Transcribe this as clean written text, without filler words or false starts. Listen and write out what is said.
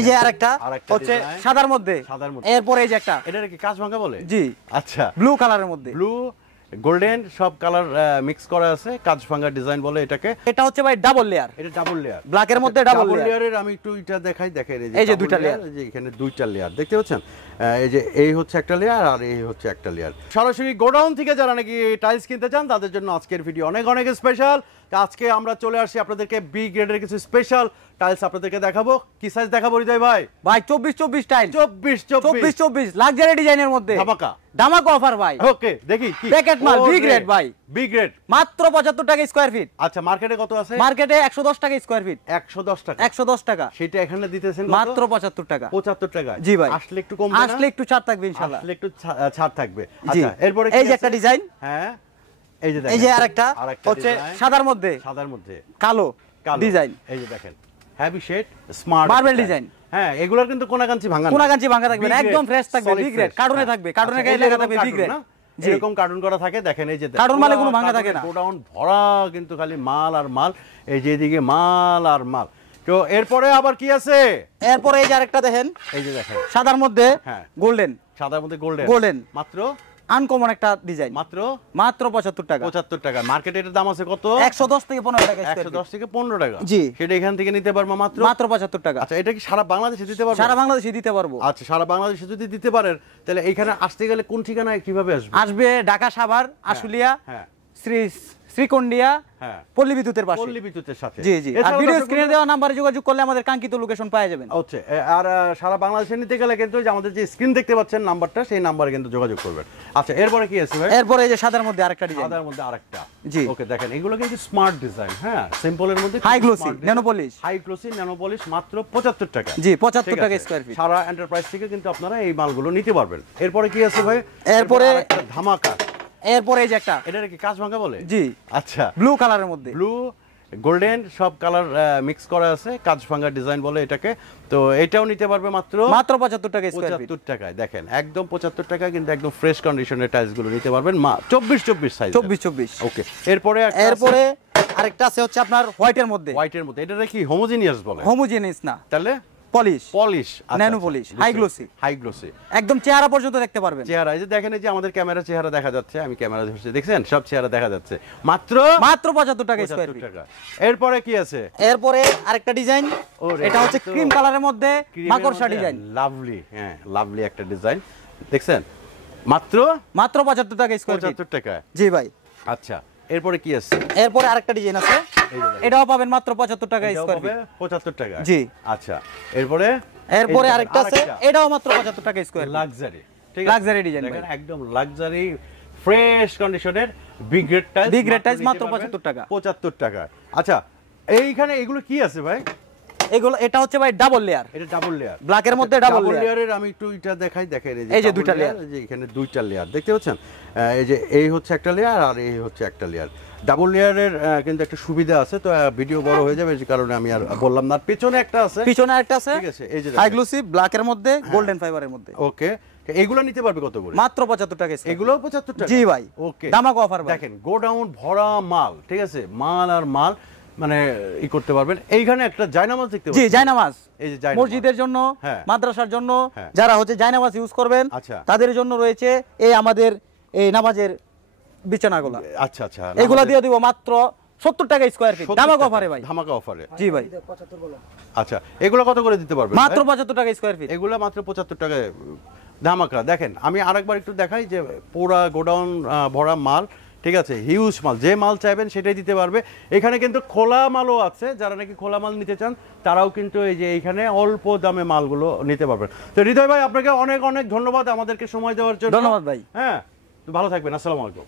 এই যে আরেকটা হচ্ছে সাদার মধ্যে, এরপর এই যে একটা, এটা কি কাঁচ ভাঙা বলে? জি। আচ্ছা, ব্লু কালারের মধ্যে, ব্লু গোল্ডেন সব কালার মিক্স করা আছে, কাঁচ ভাঙা ডিজাইন বলে এটাকে। এটা হচ্ছে ভাই ডাবল লেয়ার, এটা ডাবল লেয়ার, ব্ল্যাকের মধ্যে ডাবল লেয়ারের। আমি একটু এটা দেখাই, দেখেন এই যে দুইটা লেয়ার, এই যে এখানে দুইটা লেয়ার দেখতে পাচ্ছেন। এই যে এই হচ্ছে একটা লেয়ার আর এই হচ্ছে একটা লেয়ার। সরাসরি গোডাউন থেকে যারা নাকি টাইলস কিনতে চান তাদের জন্য আজকের ভিডিও অনেক অনেক স্পেশাল। আজকে আমরা চলে আসছি আপনাদেরকে বি গ্রেডের কিছু স্পেশাল টাইলস আপনাদেরকে দেখাবো। কি সাইজ দেখাবো হৃদয় ভাই? ভাই 24 টাইলস, 24 লাক্সারি ডিজাইনের মধ্যে ধামাকা অফার ভাই। ওকে, দেখি কি প্যাকেট মাল, বি গ্রেড ভাই, বি গ্রেড মাত্র 75 টাকা স্কয়ার ফিট। আচ্ছা, মার্কেটে কত আছে? মার্কেটে 110 টাকা স্কয়ার ফিট। 110 টাকা, 110 টাকা। সেটা এখানে দিতেছেন মাত্র 75 টাকা। 75 টাকা। জি ভাই, আসলে একটু কম, আসলে একটু ছাড় থাকবে ইনশাআল্লাহ, আসলে একটু ছাড় থাকবে। আচ্ছা, এরপরে এই যে একটা ডিজাইন, হ্যাঁ এই যে দেখেন, এই যে আরেকটা হচ্ছে সাদার মধ্যে, কালো ডিজাইন। এই যে দেখেন, heavy shade, smart marble design. হ্যাঁ, এগুলোর কিন্তু কোনাকাঞ্চি ভাঙা না, কোনাকাঞ্চি ভাঙা থাকবে না, একদম ফ্রেশ থাকবে। বি গ্রেড কার্টুনে থাকবে, কার্টুনে গায়ে লেখা থাকবে বি গ্রেড। এরকম কার্টুন করা থাকে, দেখেন এই যে কার্টুন মালে কোনো ভাঙা থাকে না, গোডাউন ভরা কিন্তু খালি মাল আর মাল। এই যে এদিকে মাল আর মাল। তো এরপরে আবার কি আছে? এরপরে এই যে আরেকটা দেখেন, এই যে দেখেন সাদার মধ্যে গোল্ডেন, সাদার মধ্যে গোল্ডেন, মাত্র আনকমন একটা ডিজাইন, মাত্র 75 টাকা। 75 টাকা। মার্কেটে এর দাম আছে কত? 110 থেকে 15 টাকা। 110 থেকে 15 টাকা। জি, সেটা এখান থেকে নিতে পারবো মাত্র 75 টাকা। আচ্ছা, এটা কি সারা বাংলাদেশে দিতে পারবো? সারা বাংলাদেশে দিতে পারবো। আচ্ছা, সারা বাংলাদেশে যদি দিতে পারেন তাহলে এখানে আসতে গেলে কোন ঠিকানায় কিভাবে আসবে? আসবে ঢাকা সাভার, আশুলিয়া, শ্রীকন্ডিয়া, পল্লী বিদ্যুতের পাশে, পল্লী বিদ্যুতের সাথে। জি জি। আর ভিডিও স্ক্রিনে দেওয়া নম্বরে যোগাযোগ করলে আমাদের কাঙ্ক্ষিত লোকেশন পাওয়া যাবেন। আচ্ছা, আর সারা বাংলাদেশে নিতে গেলে কিন্তু আমাদের যে স্ক্রিন দেখতে পাচ্ছেন নাম্বারটা, সেই নাম্বারে কিন্তু যোগাযোগ করবেন। আচ্ছা, এরপরে কি আছে ভাই? এরপরে এই যে সাদার মধ্যে আরেকটা ডিজাইন, সাদার মধ্যে আরেকটা। জি, ওকে, দেখেন এগুলো কিন্তু স্মার্ট ডিজাইন। হ্যাঁ, সিম্পলের মধ্যে high glossy nano polish, high glossy nano polish, মাত্র 75 টাকা। জি, 75 টাকা স্কয়ার ফিট। সারা এন্টারপ্রাইজ থেকে কিন্তু আপনারা এই মালগুলো নিতে পারবেন। এরপরে কি আছে ভাই? এরপরে ধামাকা। এরপরে এই যে একটা, এটা কি কাঁচ ভাঙা বলে? জি। আচ্ছা, ব্লু কালারের মধ্যে, ব্লু গোল্ডেন সব কালার মিক্স করা আছে, কাঁচ ভাঙা ডিজাইন বলে এটাকে। তো এটাও নিতে পারবে মাত্র 75 টাকা স্কয়ার ফিট। 75 টাকায়। দেখেন একদম 75 টাকায় কিন্তু একদম ফ্রেশ কন্ডিশনের টাইলস গুলো নিতে পারবেন। 24 সাইজ, 24। ওকে, এরপরে আরেকটা আছে হচ্ছে আপনার হোয়াইটের মধ্যে। হোয়াইটের মধ্যে, এটা কি হোমোজেনিয়াস বলে? হোমোজেনিয়াস না, তাহলে polish, polish, nano polish, high glossy, high glossy, একদম চেহারা পর্যন্ত দেখতে পারবেন। চেহারা, এই যে দেখেন, এই যে আমাদের ক্যামেরা চেহারা দেখা যাচ্ছে, আমি ক্যামেরা ধরছি, দেখছেন সব চেহারা দেখা যাচ্ছে। মাত্র 75 টাকা স্কয়ার ফিট। এরপরে কি আছে? এরপরে আরেকটা ডিজাইন, এটা হচ্ছে ক্রিম কালারের মধ্যে মাকড়সা ডিজাইন। লাভলি, হ্যাঁ, লাভলি একটা ডিজাইন, দেখছেন মাত্র 75 টাকা স্কয়ার ফিট। 75 টাকা। জি ভাই। আচ্ছা, এরপরে কি আছে? এরপরে আরেকটা ডিজাইন আছে, এটাও পাবেন মাত্র 75 টাকা স্কয়ার ফিট। 75 টাকা। জি। আচ্ছা, এরপরে আরেকটা আছে, এটাও মাত্র 75 টাকা স্কয়ার। লাক্সারি, ঠিক আছে, লাক্সারি ডিজাইন, দেখেন একদম লাক্সারি ফ্রেশ কন্ডিশনের B grade tiles. B grade tiles মাত্র 75 টাকা। 75 টাকা। আচ্ছা, এইখানে এগুলো কি আছে ভাই? এটা হচ্ছে ভাই ডাবল লেয়ার, এটা ডাবল লেয়ার, ব্ল্যাকের মধ্যে ডাবল লেয়ারের। আমি একটু এটা দেখাই, দেখেন এই যে দুইটা লেয়ার, এই যে এখানে দুইটা লেয়ার দেখতে পাচ্ছেন। এই যে এই হচ্ছে একটা লেয়ার আর এই হচ্ছে একটা লেয়ার। ডাবল লেয়ারের কিন্তু একটা সুবিধা আছে, তো ভিডিও বড় হয়ে যাবে, যে কারণে আমি আর বললাম না। পেছনে একটা আছে, ঠিক আছে, এই যে হাই গ্লোসি ব্ল্যাকের মধ্যে গোল্ডেন ফাইবারের মধ্যে। ওকে, এগুলো নিতে পারবে কত করে? মাত্র 75 টাকা। এগুলো 75 টাকা। জি ভাই, ওকে, ধামাকা অফার ভাই। দেখেন গোডাউন ভরা মাল, ঠিক আছে, মাল আর মাল, মানে ই করতে পারবেন। এইখানে একটা জায়নামাজ দেখতে পাচ্ছেন। জি, জায়নামাজ, এই যে জায়নামাজ মসজিদের জন্য, মাদ্রাসার জন্য যারা হচ্ছে জায়নামাজ ইউজ করবেন, আচ্ছা, তাদের জন্য রয়েছে এই আমাদের এই নামাজের বিছানাগুলো। আচ্ছা আচ্ছা, এগুলা দিয়ে দিব মাত্র 70 টাকা স্কয়ার ফিট। ধামাকা অফারে ভাই, ধামাকা অফারে। জি ভাই। আচ্ছা, এগুলো কত করে দিতে পারবেন? মাত্র 75 টাকা স্কয়ার ফিট। এগুলো মাত্র 75 টাকায় ধামাকা। দেখেন আমি আরেকবার একটু দেখাই, যে পুরা গোডাউন ভরা মাল, ঠিক আছে, হিউজ মাল, যে মাল চাইবেন সেটাই দিতে পারবে। এখানে কিন্তু খোলা মালও আছে, যারা নাকি খোলা মাল নিতে চান তারাও কিন্তু এই যে এইখানে অল্প দামে মালগুলো নিতে পারবেন। তো হৃদয় ভাই, আপনাকে অনেক অনেক ধন্যবাদ আমাদেরকে সময় দেওয়ার জন্য। ধন্যবাদ ভাই। হ্যাঁ, ভালো থাকবেন। আসসালামু আলাইকুম।